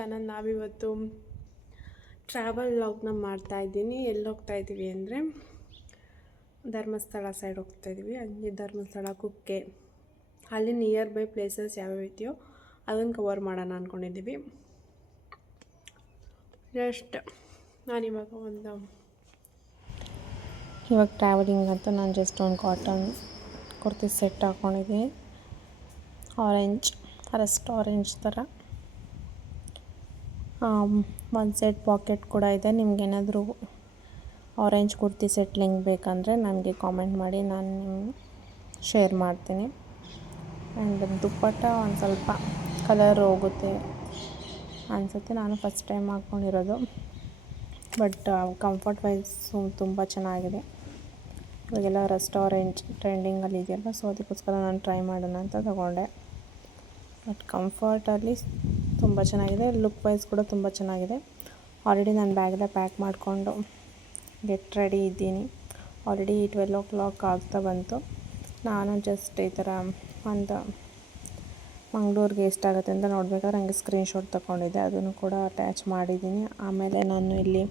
Channel. ನಾವಿವತ್ತು travel ವ್ಲಾಗ್ನ ಮಾಡ್ತಾಯಿದ್ದೀನಿ. ಎಲ್ಲಿ ಹೋಗ್ತಾಯಿದ್ದೀವಿ ಅಂದರೆ ಧರ್ಮಸ್ಥಳ ಸೈಡ್ ಹೋಗ್ತಾಯಿದ್ದೀವಿ. ಹಂಗೆ ಧರ್ಮಸ್ಥಳ, ಕುಕ್ಕೆ, ಅಲ್ಲಿ ನಿಯರ್ ಬೈ ಪ್ಲೇಸಸ್ ಯಾವ್ಯಾವ ಇದೆಯೋ ಅದನ್ನು ಕವರ್ ಮಾಡೋಣ ಅಂದ್ಕೊಂಡಿದ್ದೀವಿ. ಜಸ್ಟ್ ನಾನಿವಾಗ ಇವಾಗ ಟ್ರಾವೆಲಿಂಗ್ ಅಂತ ನಾನು ಜಸ್ಟ್ ಒಂದು ಕಾಟನ್ ಕುರ್ತಿ ಸೆಟ್ ಹಾಕ್ಕೊಂಡಿದ್ದೀನಿ. ರಸ್ಟ್ ಆರೆಂಜ್ ಥರ ಒಂದು ಸೆಟ್ ಪಾಕೆಟ್ ಕೂಡ ಇದೆ. ನಿಮ್ಗೇನಾದರೂ ಆರೆಂಜ್ ಕುರ್ತಿ ಸೆಟ್ ಲಿಂಕ್ ಬೇಕಂದರೆ ನನಗೆ ಕಾಮೆಂಟ್ ಮಾಡಿ, ನಾನು ನಿಮ್ಗೆ ಶೇರ್ ಮಾಡ್ತೀನಿ. ಆ್ಯಂಡ್ ದುಪ್ಪಟ್ಟ ಒಂದು ಸ್ವಲ್ಪ ಕಲರ್ ಹೋಗುತ್ತೆ ಅನಿಸುತ್ತೆ. ನಾನು ಫಸ್ಟ್ ಟೈಮ್ ಹಾಕ್ಕೊಂಡಿರೋದು, ಬಟ್ ಕಂಫರ್ಟ್ ವೈಸು ತುಂಬ ಚೆನ್ನಾಗಿದೆ. ಇವಾಗೆಲ್ಲ ರಸ್ಟ್ ಆರೆಂಜ್ ಟ್ರೆಂಡಿಂಗಲ್ಲಿ ಇದೆಯಲ್ಲ, ಸೊ ಅದಕ್ಕೋಸ್ಕರ ನಾನು ಟ್ರೈ ಮಾಡೋಣ ಅಂತ ತಗೊಂಡೆ. ಬಟ್ ಕಂಫರ್ಟಲ್ಲಿ ತುಂಬ ಚೆನ್ನಾಗಿದೆ, ಲುಕ್ ವೈಸ್ ಕೂಡ ತುಂಬ ಚೆನ್ನಾಗಿದೆ. ಆಲ್ರೆಡಿ ನಾನು ಬ್ಯಾಗೆಲ್ಲ ಪ್ಯಾಕ್ ಮಾಡಿಕೊಂಡು ಗೆಟ್ ರೆಡಿ ಇದ್ದೀನಿ. ಆಲ್ರೆಡಿ 12 o'clock ಆಗ್ತಾ ಬಂತು. ನಾನು ಜಸ್ಟ್ ಈ ಥರ ಒಂದು ಮಂಗಳೂರಿಗೆ ಎಷ್ಟಾಗುತ್ತೆ ಅಂತ ನೋಡಬೇಕಾದ್ರೆ ಹಂಗೆ ಸ್ಕ್ರೀನ್ಶಾಟ್ ತೊಗೊಂಡಿದ್ದೆ, ಅದನ್ನು ಕೂಡ ಅಟ್ಯಾಚ್ ಮಾಡಿದ್ದೀನಿ. ಆಮೇಲೆ ನಾನು ಇಲ್ಲಿ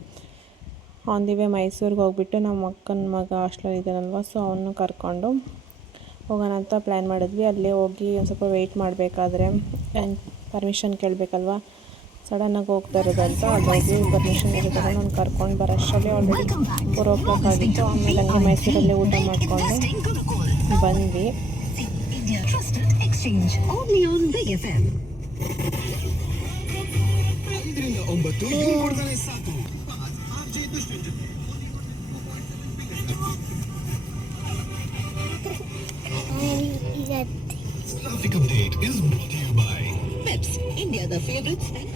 ಆನ್ ದಿ ವೇ ಮೈಸೂರಿಗೆ ಹೋಗ್ಬಿಟ್ಟು ನಮ್ಮ ಅಕ್ಕನ ಮಗ ಹಾಸ್ಟೆಲಲ್ಲಿ ಇದ್ದಾನಲ್ವ, ಸೊ ಅವನು ಕರ್ಕೊಂಡು ಹೋಗೋಣ ಅಂತ ಪ್ಲ್ಯಾನ್ ಮಾಡಿದ್ವಿ. ಅಲ್ಲೇ ಹೋಗಿ ಒಂದು ಸ್ವಲ್ಪ ವೆಯ್ಟ್ ಮಾಡಬೇಕಾದ್ರೆ ಪರ್ಮಿಷನ್ ಕೇಳಬೇಕಲ್ವ, ಸಡನ್ನಾಗಿ ಹೋಗ್ತಾ ಇರೋದಂತ ಅದಾಗಿ ಪರ್ಮಿಷನ್ ತಗೊಂಡು ನಾನು ಕರ್ಕೊಂಡು ಬರೋಷ್ಟರಲ್ಲಿ ಆಲ್ರೆಡಿ 4 o'clock ಆಗಿತ್ತು. ಆಮೇಲೆ ಹಂಗೆ ಮೈಸೂರಲ್ಲಿ ಊಟ ಮಾಡಿಕೊಂಡು ಬಂದ್ವಿ. Traffic update is brought to you by Peps, India the favorite snack.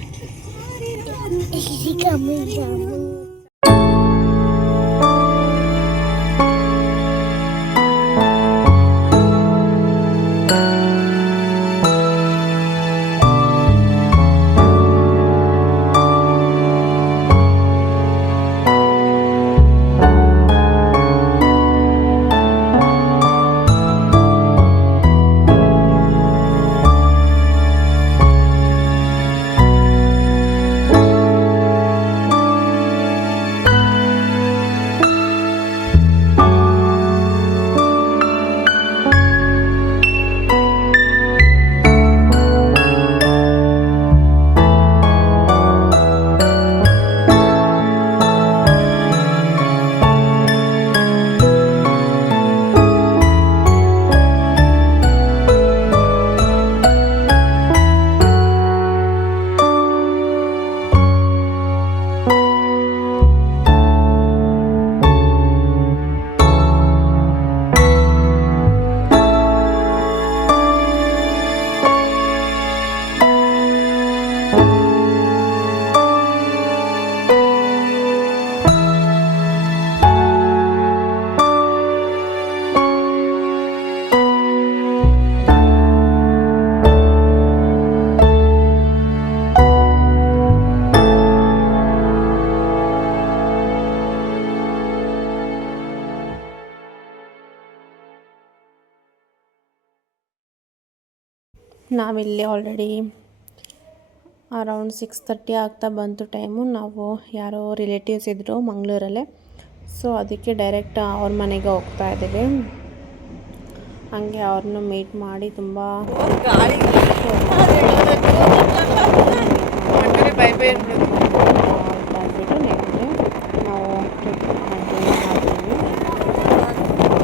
ನಾವಿಲ್ಲಿ ಆಲ್ರೆಡಿ ಅರೌಂಡ್ 6:30 ಆಗ್ತಾ ಬಂತು ಟೈಮು. ನಾವು ಯಾರೋ ರಿಲೇಟಿವ್ಸ್ ಇದ್ದರು ಮಂಗಳೂರಲ್ಲೇ, ಸೊ ಅದಕ್ಕೆ ಡೈರೆಕ್ಟ್ ಅವ್ರ ಮನೆಗೆ ಹೋಗ್ತಾ ಇದ್ದೀವಿ. ಹಾಗೆ ಅವ್ರನ್ನ ಮೀಟ್ ಮಾಡಿ ತುಂಬ ಬಂದ್ಬಿಟ್ಟು ನೆಕ್ಸ್ಟ್ ನಾವು ಟ್ರಿಪ್ ಕಂಟಿನ್ಯೂ ಮಾಡ್ತೀವಿ.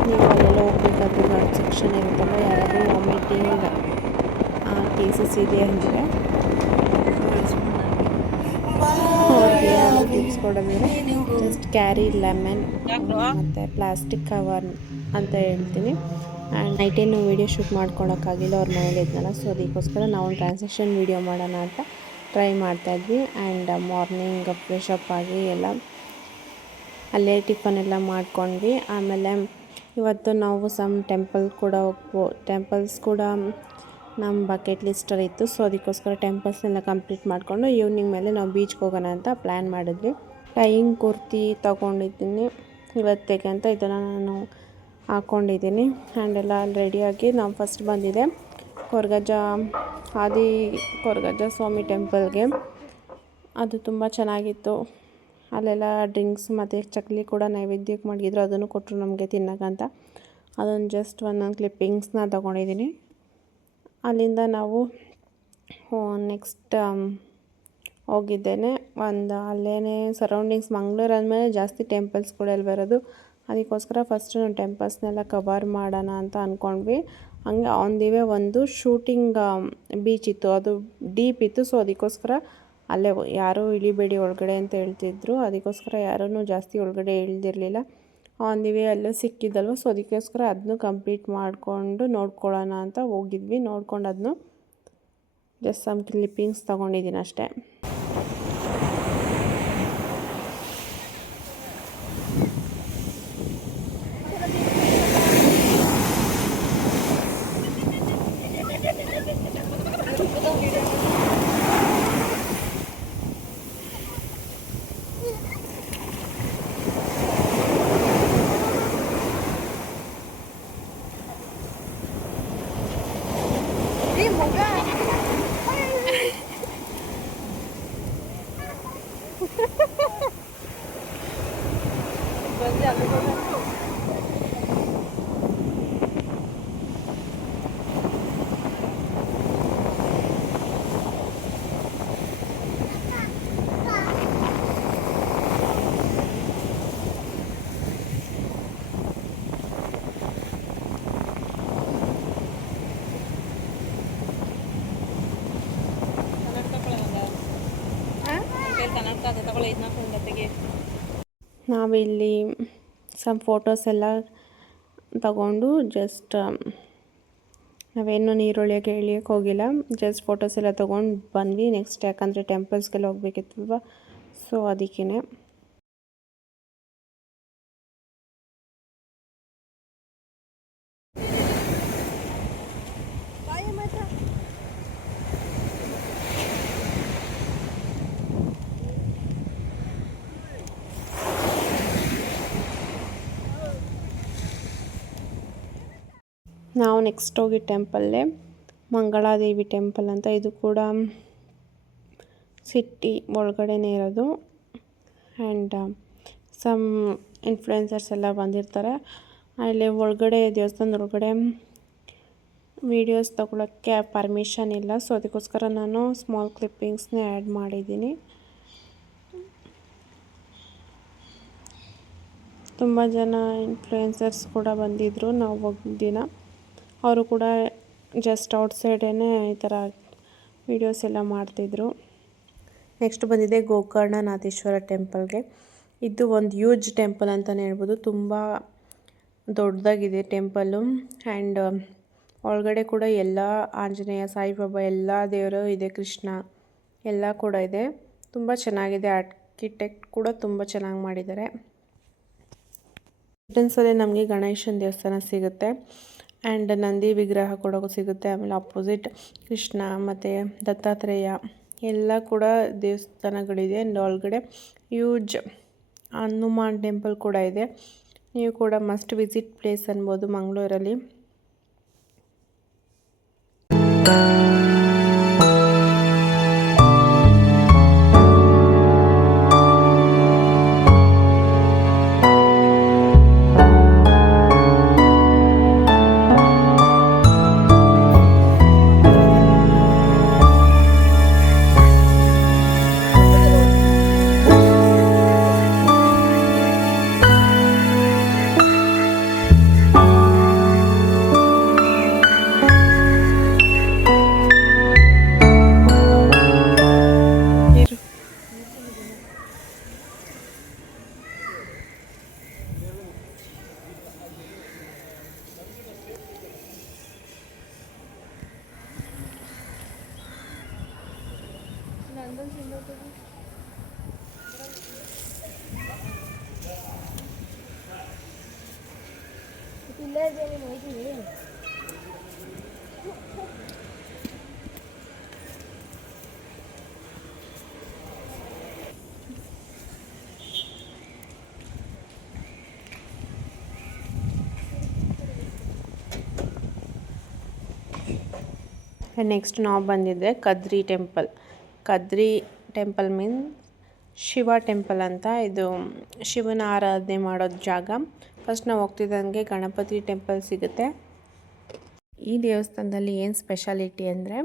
ನೀವು ಅಲ್ಲೆಲ್ಲ ಹೋಗ್ಬೇಕಾದ್ರೆ ಬ್ಲಡ್ ಸೆಕ್ಷನ್ ಇರುತ್ತಲ್ಲ, ಯಾರಾದರೂ ವಾಮಿಟಿಂಗ್ ಕೇಸಸ್ ಇದೆ ಅಂದರೆ ಅವ್ರಿಗೆ ಟಿಪ್ಸ್ ಕೊಡೋದ್ರೆ ಜಸ್ಟ್ ಕ್ಯಾರಿ ಲೆಮನ್ ಮತ್ತು ಪ್ಲಾಸ್ಟಿಕ್ ಕವರ್ ಅಂತ ಹೇಳ್ತೀನಿ. ಆ್ಯಂಡ್ ನೈಟೇನು ವೀಡಿಯೋ ಶೂಟ್ ಮಾಡ್ಕೊಳಕ್ಕಾಗಿಲ್ಲ, ಅವ್ರ ಮನೇಲಿ ಇದ್ನಲ್ಲ, ಸೊ ಅದಕ್ಕೋಸ್ಕರ ನಾವು ಟ್ರಾನ್ಸಾಕ್ಷನ್ ವೀಡಿಯೋ ಮಾಡೋಣ ಅಂತ ಟ್ರೈ ಮಾಡ್ತಾಯಿದ್ವಿ. ಆ್ಯಂಡ್ ಮಾರ್ನಿಂಗ್ ಫ್ರೆಶ್ ಅಪ್ ಆಗಿ ಎಲ್ಲ ಅಲ್ಲೇ ಟಿಫನ್ ಎಲ್ಲ ಮಾಡ್ಕೊಂಡ್ವಿ. ಆಮೇಲೆ ಇವತ್ತು ನಾವು ಟೆಂಪಲ್ಸ್ ಕೂಡ ನಮ್ಮ ಬಕೆಟ್ ಲಿಸ್ಟಲ್ಲಿ ಇತ್ತು, ಸೊ ಅದಕ್ಕೋಸ್ಕರ ಟೆಂಪಲ್ಸ್ನೆಲ್ಲ ಕಂಪ್ಲೀಟ್ ಮಾಡಿಕೊಂಡು ಈವ್ನಿಂಗ್ ಮೇಲೆ ನಾವು ಬೀಚ್ಗೆ ಹೋಗೋಣ ಅಂತ ಪ್ಲ್ಯಾನ್ ಮಾಡಿದ್ವಿ. ಟೈಯಿಂಗ್ ಕುರ್ತಿ ತೊಗೊಂಡಿದ್ದೀನಿ ಇವತ್ತಿಗೆ ಅಂತ, ಇದನ್ನು ನಾನು ಹಾಕ್ಕೊಂಡಿದ್ದೀನಿ. ಆ್ಯಂಡ್ ಎಲ್ಲ ರೆಡಿಯಾಗಿ ನಾವು ಫಸ್ಟ್ ಬಂದಿದೆ ಕೊರಗಜ್ಜ ಸ್ವಾಮಿ ಟೆಂಪಲ್ಗೆ. ಅದು ತುಂಬ ಚೆನ್ನಾಗಿತ್ತು. ಅಲ್ಲೆಲ್ಲ ಡ್ರಿಂಕ್ಸ್ ಮತ್ತು ಚಕ್ಲಿ ಕೂಡ ನೈವೇದ್ಯಕ್ಕೆ ಮಾಡಿದ್ರು, ಅದನ್ನು ಕೊಟ್ಟರು ನಮಗೆ ತಿನ್ನೋಕ್ಕಂತ. ಅದನ್ನು ಜಸ್ಟ್ ಒಂದೊಂದು ಕ್ಲಿಪ್ಪಿಂಗ್ಸ್ನ ತೊಗೊಂಡಿದ್ದೀನಿ. ಅಲ್ಲಿಂದ ನಾವು ನೆಕ್ಸ್ಟ್ ಹೋಗಿದ್ದೇನೆ ಅಲ್ಲೇ ಸರೌಂಡಿಂಗ್ಸ್ ಮಂಗಳೂರು ಆದಮೇಲೆ ಜಾಸ್ತಿ ಟೆಂಪಲ್ಸ್ಗಳೆಲ್ಲ ಬರೋದು. ಅದಕ್ಕೋಸ್ಕರ ಫಸ್ಟ್ ನಾವು ಟೆಂಪಲ್ಸ್ನೆಲ್ಲ ಕವರ್ ಮಾಡೋಣ ಅಂತ ಅಂದ್ಕೊಂಡ್ವಿ. ಹಂಗೆ ಆನ್ ದಿ ವೇ ಒಂದು ಶೂಟಿಂಗ್ ಬೀಚ್ ಇತ್ತು, ಅದು ಡೀಪ್ ಇತ್ತು. ಸೊ ಅದಕ್ಕೋಸ್ಕರ ಅಲ್ಲೇ ಯಾರೂ ಇಳಿಬೇಡಿ ಒಳಗಡೆ ಅಂತ ಹೇಳ್ತಿದ್ರು. ಅದಕ್ಕೋಸ್ಕರ ಯಾರೂ ಜಾಸ್ತಿ ಒಳಗಡೆ ಇಳಿದಿರಲಿಲ್ಲ. ಆನ್ ದಿ ವೇ ಅಲ್ಲೇ ಸಿಕ್ಕಿದ್ದಲ್ವ, ಸೊ ಅದಕ್ಕೋಸ್ಕರ ಅದನ್ನು ಕಂಪ್ಲೀಟ್ ಮಾಡಿಕೊಂಡು ನೋಡ್ಕೊಳ್ಳೋಣ ಅಂತ ಹೋಗಿದ್ವಿ. ನೋಡ್ಕೊಂಡು ಅದನ್ನು ಜಸ್ಟ್ ಸಮ್ ಕ್ಲಿಪ್ಪಿಂಗ್ಸ್ ತೊಗೊಂಡಿದ್ದೀನಿ ಅಷ್ಟೇ. ನಾವಿಲ್ಲಿ ಸಮ್ ಫೋಟೋಸ್ ಎಲ್ಲ ತಗೊಂಡು ಜಸ್ಟ್ ನಾವೇನು ನೀರೊಳಗೆ ಇಳಿಯೋಕ್ಕೆ ಹೋಗಿಲ್ಲ, ಜಸ್ಟ್ ಫೋಟೋಸ್ ಎಲ್ಲ ತೊಗೊಂಡು ಬಂದ್ವಿ. ನೆಕ್ಸ್ಟ್ ಯಾಕಂದರೆ ಟೆಂಪಲ್ಸ್ಗೆಲ್ಲ ಹೋಗ್ಬೇಕಿತ್ತಲ್ವ, ಸೊ ಅದಕ್ಕೇ. ನಾವು ನೆಕ್ಸ್ಟ್ ಹೋಗಿ ಟೆಂಪಲ್ಲೇ ಮಂಗಳಾದೇವಿ ಟೆಂಪಲ್ ಅಂತ. ಇದು ಕೂಡ ಸಿಟಿ ಒಳಗಡೆನೇ ಇರೋದು. ಆ್ಯಂಡ್ ಸಮ್ ಇನ್ಫ್ಲುಯೆನ್ಸರ್ಸ್ ಎಲ್ಲ ಬಂದಿರ್ತಾರೆ. ಅಲ್ಲಿ ಒಳಗಡೆ ದೇವಸ್ಥಾನದ ಒಳಗಡೆ ವೀಡಿಯೋಸ್ ತೊಗೊಳಕ್ಕೆ ಪರ್ಮಿಷನ್ ಇಲ್ಲ, ಸೊ ಅದಕ್ಕೋಸ್ಕರ ನಾನು ಸ್ಮಾಲ್ ಕ್ಲಿಪ್ಪಿಂಗ್ಸ್ನೇ ಆ್ಯಡ್ ಮಾಡಿದ್ದೀನಿ. ತುಂಬ ಜನ ಇನ್ಫ್ಲುಯೆನ್ಸರ್ಸ್ ಕೂಡ ಬಂದಿದ್ದರು ನಾವು ಹೋಗಿದ್ದ ದಿನ. ಅವರು ಕೂಡ ಜಸ್ಟ್ ಔಟ್ಸೈಡೇ ಈ ಥರ ವೀಡಿಯೋಸ್ ಎಲ್ಲ ಮಾಡ್ತಿದ್ರು. ನೆಕ್ಸ್ಟ್ ಬಂದಿದೆ ಗೋಕರ್ಣನಾಥೇಶ್ವರ ಟೆಂಪಲ್ಗೆ. ಇದು ಒಂದು ಹ್ಯೂಜ್ ಟೆಂಪಲ್ ಅಂತಲೇ ಹೇಳ್ಬೋದು. ತುಂಬ ದೊಡ್ಡದಾಗಿದೆ ಟೆಂಪಲ್ಲು. ಆ್ಯಂಡ್ ಒಳಗಡೆ ಕೂಡ ಎಲ್ಲ ಆಂಜನೇಯ, ಸಾಯಿಬಾಬಾ ಎಲ್ಲ ದೇವರು ಇದೆ, ಕೃಷ್ಣ ಎಲ್ಲ ಕೂಡ ಇದೆ. ತುಂಬ ಚೆನ್ನಾಗಿದೆ. ಆರ್ಕಿಟೆಕ್ಟ್ ಕೂಡ ತುಂಬ ಚೆನ್ನಾಗಿ ಮಾಡಿದ್ದಾರೆ. ಎಂಟ್ರೆನ್ಸಲ್ಲೇ ನಮಗೆ ಗಣೇಶನ ದೇವಸ್ಥಾನ ಸಿಗುತ್ತೆ. ಆ್ಯಂಡ್ ನಂದಿ ವಿಗ್ರಹ ಕೂಡ ಸಿಗುತ್ತೆ. ಆಮೇಲೆ ಅಪೋಸಿಟ್ ಕೃಷ್ಣ ಮತ್ತು ದತ್ತಾತ್ರೇಯ ಎಲ್ಲ ಕೂಡ ದೇವಸ್ಥಾನಗಳಿದೆ. ಆ್ಯಂಡ್ ಒಳಗಡೆ ಹ್ಯೂಜ್ ಹನುಮಾನ್ ಟೆಂಪಲ್ ಕೂಡ ಇದೆ. ನೀವು ಕೂಡ ಮಸ್ಟ್ ವಿಸಿಟ್ ಪ್ಲೇಸ್ ಅನ್ಬೋದು ಮಂಗಳೂರಲ್ಲಿ. ನೆಕ್ಸ್ಟ್ ನಾವು ಬಂದಿದ್ದೆ Kadri temple. Kadri temple means Shiva temple ಅಂತ. ಇದು ಶಿವನ ಆರಾಧನೆ ಮಾಡೋದು ಜಾಗ. ಫಸ್ಟ್ ನಾವು ಹೋಗ್ತಿದ್ದಂಗೆ ಗಣಪತಿ ಟೆಂಪಲ್ ಸಿಗುತ್ತೆ. ಈ ದೇವಸ್ಥಾನದಲ್ಲಿ ಏನು ಸ್ಪೆಷಾಲಿಟಿ ಅಂದರೆ,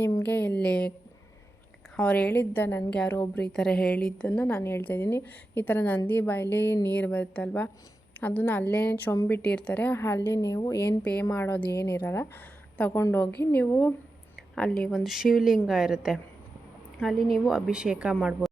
ನಿಮಗೆ ಇಲ್ಲಿ ಅವ್ರು ಹೇಳಿದ್ದ, ನನಗೆ ಯಾರೋ ಒಬ್ಬರು ಈ ಥರ ಹೇಳಿದ್ದನ್ನು ನಾನು ಹೇಳ್ತಾಯಿದ್ದೀನಿ. ಈ ಥರ ನಂದಿ ಬಾಯಲ್ಲಿ ನೀರು ಬರುತ್ತಲ್ವ, ಅದನ್ನು ಅಲ್ಲೇ ಚೊಂಬಿಟ್ಟಿರ್ತಾರೆ. ಅಲ್ಲಿ ನೀವು ಏನು ಪೇ ಮಾಡೋದು ಏನಿರಲ್ಲ, ತಗೊಂಡೋಗಿ ನೀವು ಅಲ್ಲಿ ಒಂದು ಶಿವಲಿಂಗ ಇರುತ್ತೆ, ಅಲ್ಲಿ ನೀವು ಅಭಿಷೇಕ ಮಾಡ್ಬೋದು.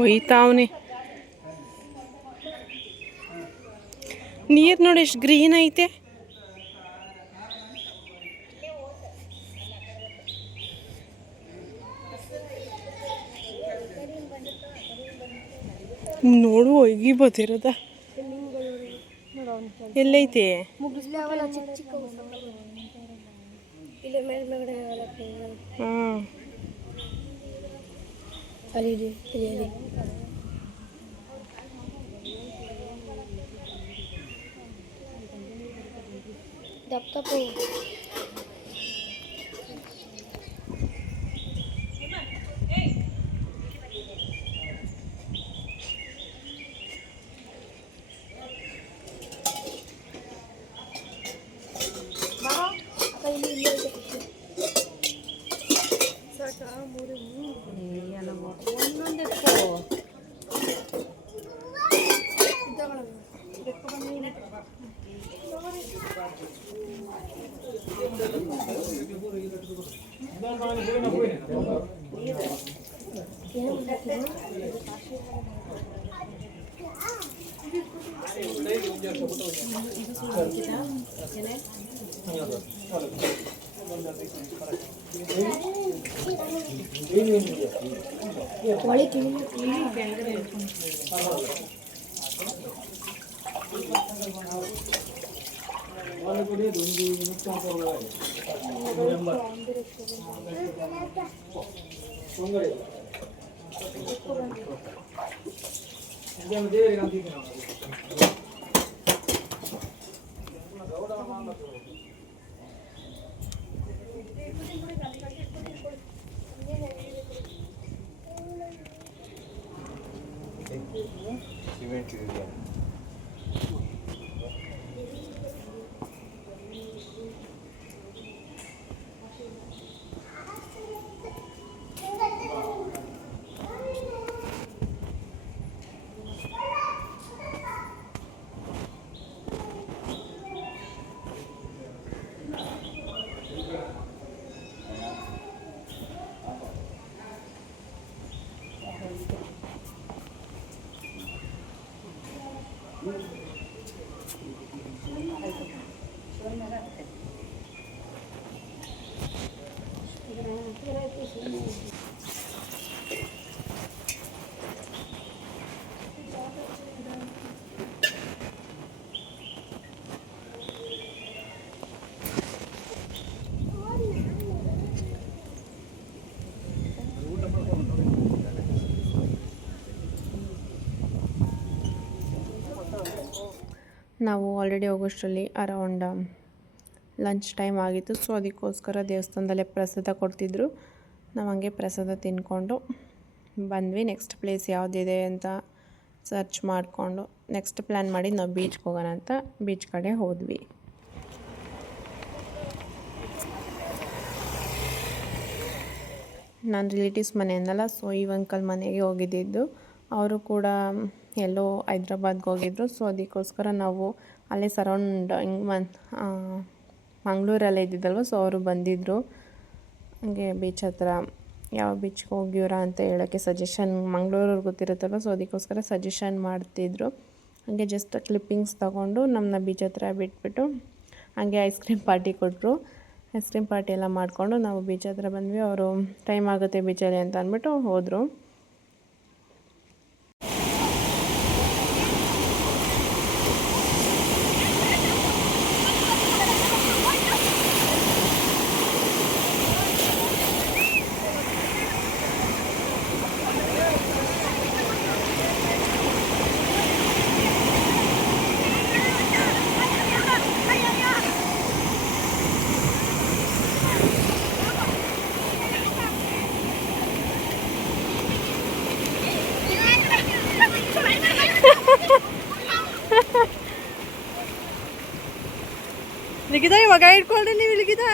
ಒಯ್ತಾವನೆ ನೀರು ನೋಡಿ ಎಷ್ಟು ಗ್ರೀನ್ ಐತೆ. ನೋಡು ಒಯ್ಗಿ ಬತ್ತಿರೋದ ಎಲ್ಲೈತೆ. ಹಾಂ ನಾವು ಆಲ್ರೆಡಿ ಹೋಗೋಷ್ಟರಲ್ಲಿ ಅರೌಂಡ್ ಲಂಚ್ ಟೈಮ್ ಆಗಿತ್ತು. ಸೊ ಅದಕ್ಕೋಸ್ಕರ ದೇವಸ್ಥಾನದಲ್ಲೇ ಪ್ರಸಾದ ಕೊಡ್ತಿದ್ರು. ನಾವು ಹಂಗೆ ಪ್ರಸಾದ ತಿಂದ್ಕೊಂಡು ಬಂದ್ವಿ. ನೆಕ್ಸ್ಟ್ ಪ್ಲೇಸ್ ಯಾವುದಿದೆ ಅಂತ ಸರ್ಚ್ ಮಾಡಿಕೊಂಡು ನೆಕ್ಸ್ಟ್ ಪ್ಲ್ಯಾನ್ ಮಾಡಿ ನಾವು ಬೀಚ್ಗೆ ಹೋಗೋಣ ಅಂತ ಬೀಚ್ ಕಡೆ ಹೋದ್ವಿ. ನನ್ನ ರಿಲೇಟಿವ್ಸ್ ಮನೆಯಿಂದಲ್ಲ, ಸೊ ಈ ಅಂಕಲ್ ಮನೆಗೆ ಹೋಗಿದ್ದಿದ್ದು. ಅವರು ಕೂಡ ಎಲ್ಲೋ ಹೈದ್ರಾಬಾದ್ಗೆ ಹೋಗಿದ್ರು. ಸೊ ಅದಕ್ಕೋಸ್ಕರ ನಾವು ಅಲ್ಲೇ ಸರೌಂಡ್ ಹಿಂಗೆ ಮಂಗಳೂರಲ್ಲೇ ಇದ್ದಿದ್ದಲ್ವ, ಸೊ ಅವರು ಬಂದಿದ್ದರು. ಹಂಗೆ ಬೀಚ್ ಹತ್ರ ಯಾವ ಬೀಚ್ಗೆ ಹೋಗಿವ್ರಾ ಅಂತ ಹೇಳೋಕ್ಕೆ ಸಜೆಷನ್, ಮಂಗಳೂರವ್ರಿಗೆ ಗೊತ್ತಿರುತ್ತಲ್ವ, ಸೊ ಅದಕ್ಕೋಸ್ಕರ ಸಜೆಷನ್ ಮಾಡ್ತಿದ್ರು. ಹಾಗೆ ಜಸ್ಟ್ ಕ್ಲಿಪ್ಪಿಂಗ್ಸ್ ತೊಗೊಂಡು ನಮ್ಮನ್ನ ಬೀಚ್ ಹತ್ರ ಬಿಟ್ಬಿಟ್ಟು ಹಾಗೆ ಐಸ್ ಕ್ರೀಮ್ ಪಾರ್ಟಿ ಕೊಟ್ಟರು. ಐಸ್ ಕ್ರೀಮ್ ಪಾರ್ಟಿ ಎಲ್ಲ ಮಾಡಿಕೊಂಡು ನಾವು ಬೀಚ್ ಹತ್ರ ಬಂದ್ವಿ. ಅವರು ಟೈಮ್ ಆಗುತ್ತೆ ಬೀಚಲ್ಲಿ ಅಂತ ಅಂದ್ಬಿಟ್ಟು ಹೋದರು. ಮಗ ಇಟ್ಕೊಂಡ್ರೆ ನೀವು ಇಲ್ಲಿಗಿದ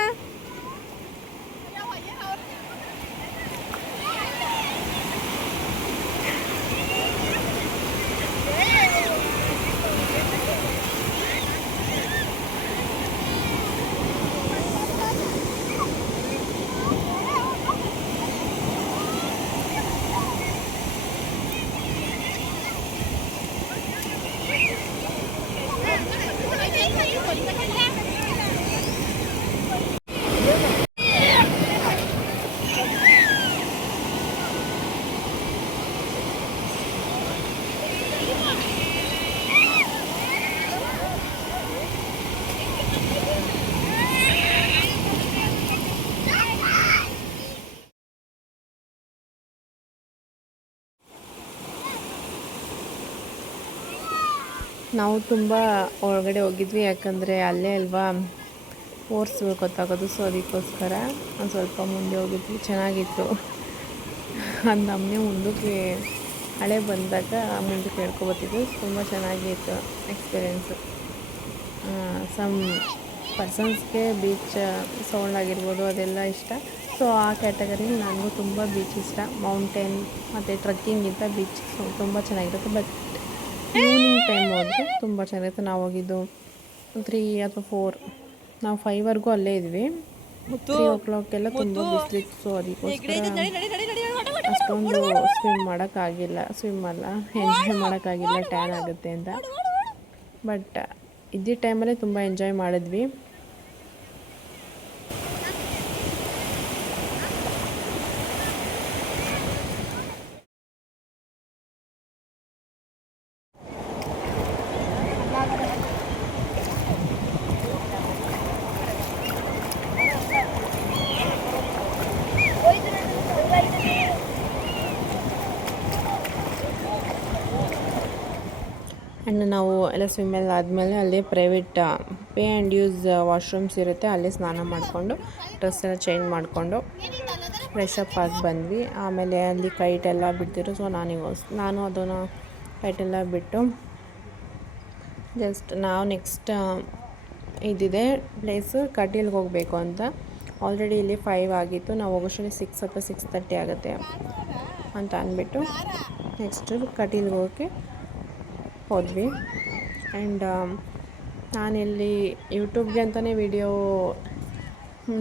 ನಾವು ತುಂಬ ಒಳಗಡೆ ಹೋಗಿದ್ವಿ, ಯಾಕಂದರೆ ಅಲ್ಲೇ ಅಲ್ವಾ ಓರ್ಸ್ ಗೊತ್ತಾಗೋದು. ಸೊ ಅದಕ್ಕೋಸ್ಕರ ಒಂದು ಸ್ವಲ್ಪ ಮುಂದೆ ಹೋಗಿದ್ವಿ. ಚೆನ್ನಾಗಿತ್ತು. ಅದು ನಮ್ಮನ್ನೇ ಮುಂದಕ್ಕೆ ಹಳೆ ಬಂದಾಗ ಮುಂದಕ್ಕೆ ಹೇಳ್ಕೊಬತ್ತಿದ್ದು. ತುಂಬ ಚೆನ್ನಾಗಿತ್ತು ಎಕ್ಸ್ಪೀರಿಯೆನ್ಸು. ಸಮ್ ಪರ್ಸನ್ಸ್ಗೆ ಬೀಚ್ ಸೌಂಡ್ ಆಗಿರ್ಬೋದು ಅದೆಲ್ಲ ಇಷ್ಟ. ಸೊ ಆ ಕ್ಯಾಟಗರಿಲಿ ನನಗೂ ತುಂಬ ಬೀಚ್ ಇಷ್ಟ. ಮೌಂಟೇನ್ ಮತ್ತು ಟ್ರಕ್ಕಿಂಗಿಂತ ಬೀಚ್ ತುಂಬ ಚೆನ್ನಾಗಿರುತ್ತೆ. ಬಟ್ ಈವ್ನಿಂಗ್ ಟೈಮ್ ಹೋದರೆ ತುಂಬ ಚೆನ್ನಾಗಿರುತ್ತೆ. ನಾವು ಹೋಗಿದ್ದು 3 ಅಥವಾ 4, ನಾವು 5ವರೆಗೂ ಅಲ್ಲೇ ಇದ್ವಿ. 3 ಎಲ್ಲ ತುಂಬ ಬಿಸಿಲಿತ್ತು. ಸೊ ಅದಕ್ಕೋಸ್ಕರ ಅಷ್ಟೊಂದು ಸ್ವಿಮ್ ಮಾಡೋಕ್ಕಾಗಿಲ್ಲ. ಎಂಜಾಯ್ ಮಾಡೋಕ್ಕಾಗಿಲ್ಲ, ಟ್ಯಾನ್ ಆಗುತ್ತೆ ಅಂತ. ಬಟ್ ಇದ್ದಿದ್ದ ಟೈಮಲ್ಲೇ ತುಂಬ ಎಂಜಾಯ್ ಮಾಡಿದ್ವಿ. ಆ್ಯಂಡ್ ನಾವು ಎಲ್ಲ ಸ್ವಿಮ್ಮೆಲ್ಲ ಆದಮೇಲೆ ಅಲ್ಲೇ private pay and use washrooms ಇರುತ್ತೆ. ಅಲ್ಲೇ ಸ್ನಾನ ಮಾಡಿಕೊಂಡು ಡ್ರೆಸ್ ಎಲ್ಲ ಚೇಂಜ್ ಮಾಡಿಕೊಂಡು ಫ್ರೆಶಪ್ ಆಗಿ ಬಂದ್ವಿ. ಆಮೇಲೆ ಅಲ್ಲಿ ಕೈಟೆಲ್ಲ ಬಿಡ್ತಿದ್ರು. ಸೊ ನಾನು ಅದನ್ನು ಕೈಟೆಲ್ಲ ಬಿಟ್ಟು ಜಸ್ಟ್ ನಾವು ನೆಕ್ಸ್ಟ್ ಇದಿದೆ ಪ್ಲೇಸು ಕಟೀಲ್ಗೆ ಹೋಗಬೇಕು ಅಂತ. ಆಲ್ರೆಡಿ ಇಲ್ಲಿ 5 ಆಗಿತ್ತು. ನಾವು ಹೋಗೋಷ್ಟರಲ್ಲಿ 6 ಅಥವಾ 6:30 ಆಗುತ್ತೆ ಅಂತ ಅಂದ್ಬಿಟ್ಟು ನೆಕ್ಸ್ಟ್ ಕಟೀಲ್ಗೆ ಹೋಗೋಕ್ಕೆ ಹೋದ್ವಿ. ಆ್ಯಂಡ್ ನಾನಿಲ್ಲಿ ಯೂಟ್ಯೂಬ್ಗೆ ಅಂತಲೇ ವಿಡಿಯೋ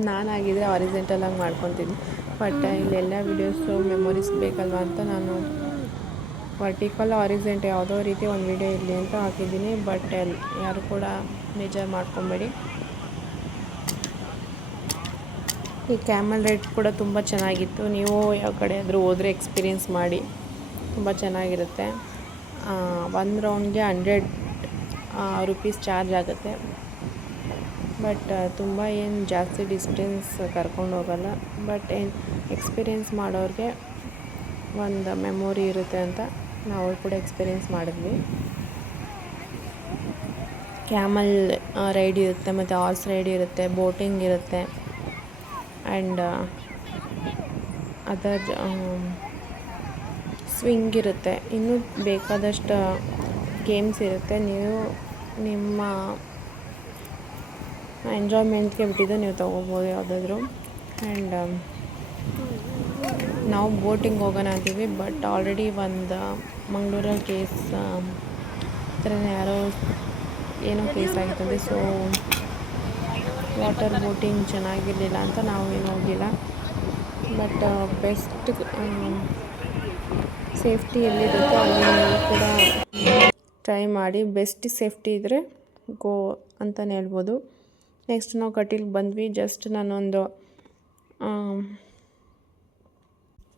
ನಾನಾಗಿದ್ದರೆ ಆರಿಜೆಂಟಲಾಗಿ ಮಾಡ್ಕೊತಿದ್ದೆ. ಬಟ್ ಇಲ್ಲೆಲ್ಲ ವೀಡಿಯೋಸು ಮೆಮೊರೀಸ್ ಬೇಕಲ್ವ ಅಂತ ನಾನು ವರ್ಟಿಕಲ್ ಆರಿಜೆಂಟ್ ಯಾವುದೋ ರೀತಿ ಒಂದು ವಿಡಿಯೋ ಇರಲಿ ಅಂತ ಹಾಕಿದ್ದೀನಿ. ಬಟ್ ಯಾರು ಕೂಡ ನಿಜ ಮಾಡ್ಕೊಬೇಡಿ. ಈ ಕ್ಯಾಮಲ್ ರೈಡ್ ಕೂಡ ತುಂಬ ಚೆನ್ನಾಗಿತ್ತು. ನೀವು ಯಾವ ಕಡೆ ಆದರೂ ಹೋದರೆ ಎಕ್ಸ್ಪೀರಿಯೆನ್ಸ್ ಮಾಡಿ, ತುಂಬ ಚೆನ್ನಾಗಿರುತ್ತೆ. 1 ರೌಂಡ್ಗೆ 100 ರುಪೀಸ್ ಚಾರ್ಜ್ ಆಗುತ್ತೆ. ಬಟ್ ತುಂಬ ಏನು ಜಾಸ್ತಿ ಡಿಸ್ಟೆನ್ಸ್ ಕರ್ಕೊಂಡು ಹೋಗಲ್ಲ. ಬಟ್ ಏನು ಎಕ್ಸ್ಪೀರಿಯೆನ್ಸ್ ಮಾಡೋರಿಗೆ ಒಂದು ಮೆಮೊರಿ ಇರುತ್ತೆ ಅಂತ ನಾವು ಕೂಡ ಎಕ್ಸ್ಪೀರಿಯೆನ್ಸ್ ಮಾಡಿದ್ವಿ. ಕ್ಯಾಮಲ್ ರೈಡ್ ಇರುತ್ತೆ, ಮತ್ತು ಹಾರ್ಸ್ ರೈಡ್ ಇರುತ್ತೆ, ಬೋಟಿಂಗ್ ಇರುತ್ತೆ, ಆ್ಯಂಡ್ ಅದರ್ ಸ್ವಿಂಗ್ ಇರುತ್ತೆ. ಇನ್ನೂ ಬೇಕಾದಷ್ಟು ಗೇಮ್ಸ್ ಇರುತ್ತೆ. ನೀವು ನಿಮ್ಮ ಎಂಜಾಯ್ಮೆಂಟ್ಗೆ ಬಿಟ್ಟಿದ್ದು ನೀವು ತೊಗೋಬೋದು ಯಾವುದಾದ್ರೂ. ಆ್ಯಂಡ್ ನಾವು ಬೋಟಿಂಗ್ ಹೋಗೋಣ ಅಂತೀವಿ. ಬಟ್ ಆಲ್ರೆಡಿ ಒಂದು ಮಂಗಳೂರಲ್ಲಿ ಕೇಸ್ ಥರನೇ ಯಾರೋ ಏನೋ ಕೇಸ್ ಆಗಿತ್ತಂತೆ. ಸೊ ವಾಟರ್ ಬೋಟಿಂಗ್ ಚೆನ್ನಾಗಿರಲಿಲ್ಲ ಅಂತ ನಾವು ಏನು ಹೋಗಿಲ್ಲ. ಬಟ್ ಬೆಸ್ಟ್ ಸೇಫ್ಟಿ ಎಲ್ಲಿರುತ್ತೋ ಅಲ್ಲಿ ನೀವು ಕೂಡ ಟ್ರೈ ಮಾಡಿ. ಬೆಸ್ಟ್ ಸೇಫ್ಟಿ ಇದ್ದರೆ ಗೋ ಅಂತಲೇ ಹೇಳ್ಬೋದು. ನೆಕ್ಸ್ಟ್ ನಾವು ಕಟೀಲ್ಗೆ ಬಂದ್ವಿ. ಜಸ್ಟ್ ನಾನೊಂದು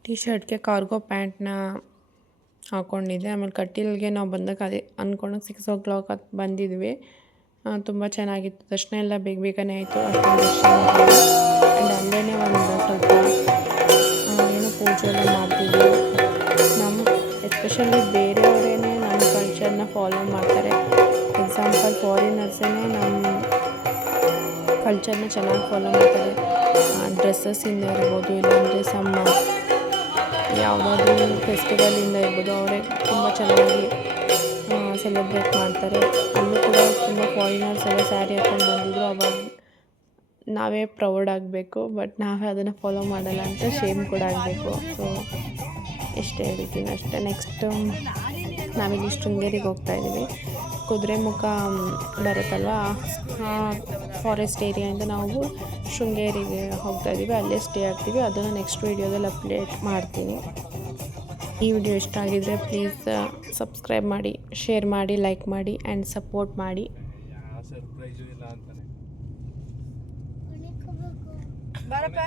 ಟಿ ಶರ್ಟ್ಗೆ ಕಾರ್ಗೋ ಪ್ಯಾಂಟ್ನ ಹಾಕ್ಕೊಂಡಿದ್ದೆ. ಆಮೇಲೆ ಕಟೀಲ್ಗೆ ನಾವು ಬಂದಾಗ ಅದೇ ಅಂದ್ಕೊಂಡು 6 o'clock ಬಂದಿದ್ವಿ. ತುಂಬ ಚೆನ್ನಾಗಿತ್ತು. ದರ್ಶನ ಎಲ್ಲ ಬೇಗನೆ ಆಯಿತು. ಅಷ್ಟೊಂದು ದರ್ಶನ ಆ್ಯಂಡ್ ಅಲ್ಲೇ ಒಂದು ಸ್ವಲ್ಪ ಏನೋ ಪೂಜೆ ಎಲ್ಲ ಮಾಡ್ತಿದ್ವಿ. ಎಸ್ಪೆಷಲಿ ಬೇರೆಯವರೇ ನಮ್ಮ ಕಲ್ಚರ್ನ ಫಾಲೋ ಮಾಡ್ತಾರೆ. ಎಕ್ಸಾಂಪಲ್ ಫಾರಿನರ್ಸೇ ನಮ್ಮ ಕಲ್ಚರ್ನ ಚೆನ್ನಾಗಿ ಫಾಲೋ ಮಾಡ್ತಾರೆ. ಡ್ರೆಸ್ಸಸ್ಸಿಂದ ಇರ್ಬೋದು, ಇಲ್ಲಾಂದರೆ ಯಾವುದಾದ್ರೂ ಫೆಸ್ಟಿವಲಿಂದ ಇರ್ಬೋದು, ಅವರೇ ತುಂಬ ಚೆನ್ನಾಗಿ ಸೆಲೆಬ್ರೇಟ್ ಮಾಡ್ತಾರೆ. ಅಲ್ಲೂ ಕೂಡ ತುಂಬ ಫಾರಿನರ್ಸ್ ಎಲ್ಲ ಸ್ಯಾರಿ ಹಾಕ್ಕೊಂಡು ಬಂದಿದ್ದರು. ಅವಾಗ ನಾವೇ ಪ್ರೌಡ್ ಆಗಬೇಕು, ಬಟ್ ನಾವೇ ಅದನ್ನು ಫಾಲೋ ಮಾಡಲ್ಲ ಅಂತ ಶೇಮ್ ಕೂಡ ಆಗಬೇಕು. ಸೊ ಇಷ್ಟೇ ಹೇಳ್ತೀನಿ ಅಷ್ಟೇ. ನೆಕ್ಸ್ಟ್ ನಾವಿಲ್ಲಿ ಶೃಂಗೇರಿಗೆ ಹೋಗ್ತಾ ಇದ್ದೀವಿ. ಕುದುರೆಮುಖ ಬರುತ್ತಲ್ವ, ಆ ಫಾರೆಸ್ಟ್ ಏರಿಯಾಯಿಂದ ನಾವು ಶೃಂಗೇರಿಗೆ ಹೋಗ್ತಾ ಇದ್ದೀವಿ. ಅಲ್ಲೇ ಸ್ಟೇ ಆಗ್ತೀವಿ. ಅದನ್ನು ನೆಕ್ಸ್ಟ್ ವೀಡಿಯೋದಲ್ಲಿ ಅಪ್ಡೇಟ್ ಮಾಡ್ತೀನಿ. ಈ ವಿಡಿಯೋ ಇಷ್ಟ ಆಗಿದರೆ ಪ್ಲೀಸ್ ಸಬ್ಸ್ಕ್ರೈಬ್ ಮಾಡಿ, ಶೇರ್ ಮಾಡಿ, ಲೈಕ್ ಮಾಡಿ ಆ್ಯಂಡ್ ಸಪೋರ್ಟ್ ಮಾಡಿ. ಸರ್ಪ್ರೈಸು ಇಲ್ಲ ಅಂತಾನೆ. ಬರಪ್ಪ